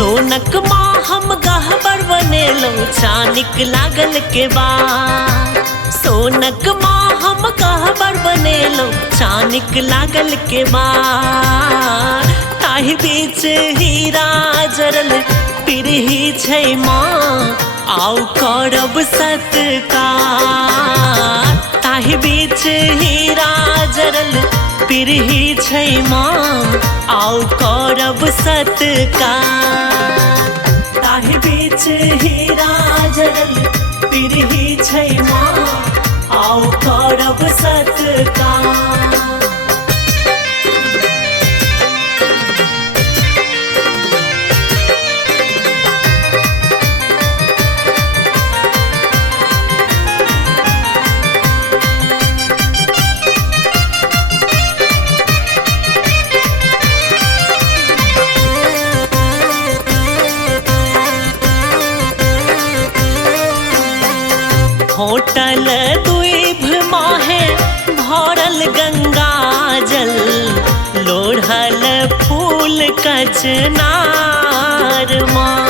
सोनक माँ हम गहबर बनेलो चानिक लागल के बाद। सोनक माँ हम गहबर बनेलो चानिक लागल के बाद। ताहि बीच हीरा जरल पिरही छै माँ आउ करब सत्कार। ताहि बीच हीरा जरल पिरही छै माँ आउ करब सत्कार। ताहि बीच हीरा जरल पिरही छै माँ आउ करब सत्कार। होटल दुइभ माहे भरल गंगा जल लोढ़ल फूल कचनार माँ।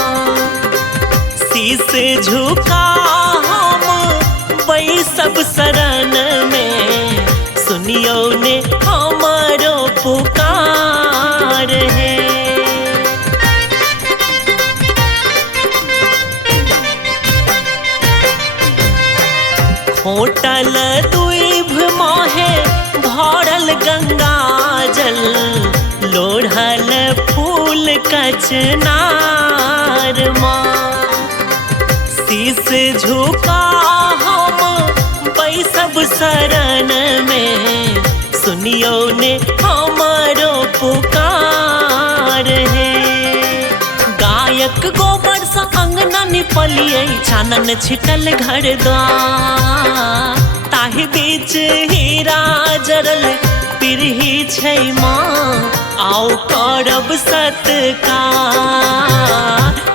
शीश झुका हम बैसब शरण में सुनियो ने हमरो पुकार है। होटल दुइभ माहे भरल गंगा जल लोढ़ल फूल कचनार माँ। शीश झुका हम बैसब शरण में सुनियो ने हमरो पुकार है। गायक गोबर सँ अंगना निपलियै छानन छिटल घर द्वार। ताहि बीच हीरा जरल पिरही छै माँ आउ करब सत्कार।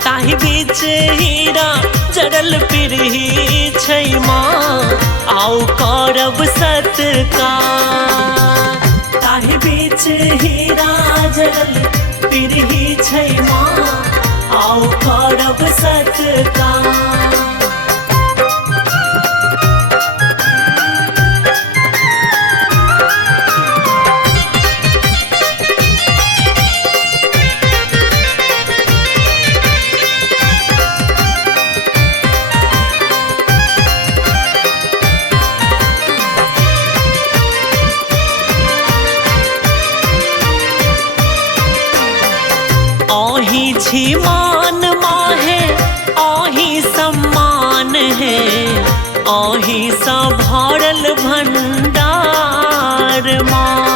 ताहि बीच हीरा जरल पिरही छै माँ आउ करब सत्कार। ताहि बीच हीरा जरल पिरही छै माँ आउ करब सत्कार। आही छी मान माहे आही सम्मान है। आही सा भरल भंडार माँ।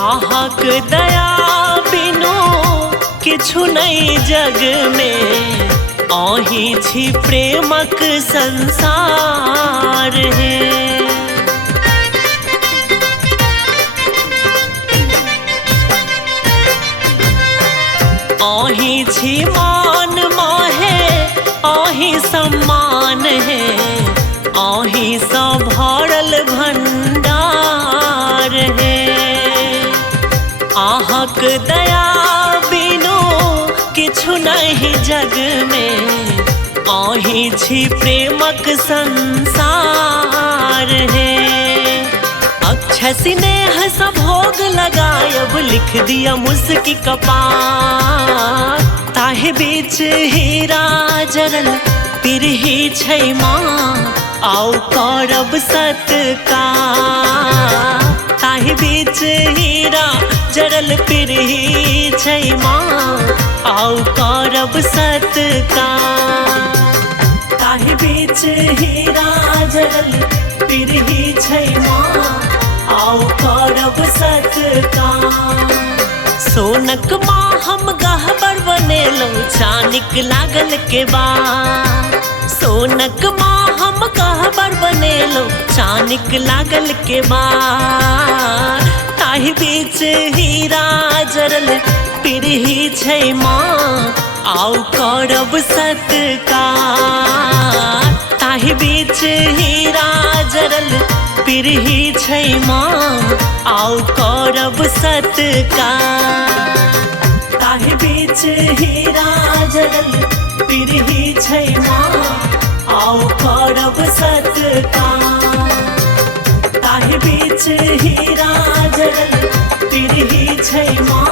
आहक दया बिनु किछु नहीं जग में। आही छी प्रेमक संसार है। आही छी मान माहे आही सम्मान है। आही सा भरल भंडार है। आहक दया बिनु किछु नहीं जग में। आही छी प्रेमक संसार है। अक्षय स्नेह सा भोग लगायब लिख दिया मुस्की कपार। ताहि बीच हीरा जरल पिरही छै माँ आउ करब सत्कार। ताहि बीच हीरा जरल पिरही छै माँ आउ करब सत्कार। ताहि बीच हीरा जरल पिरही छै माँ आउ करब सत्कार। सोनक माँ हम गहबर बनेलो चानिक लागल के बाद। सोनक माँ हम गहबर बनेलो चानिक लागल के बाद। ताहि बीच हीरा जरल पिरही छै माँ आउ करब सत्कार। ताहि बीच हीरा जरल पिरही छै माँ आउ करब सत्कार। ताहि बीच बीच हीरा जड़ल पिरही छै माँ आओ करब सत्कार ताहि बीच हीरा जड़ल पिरही छै माँ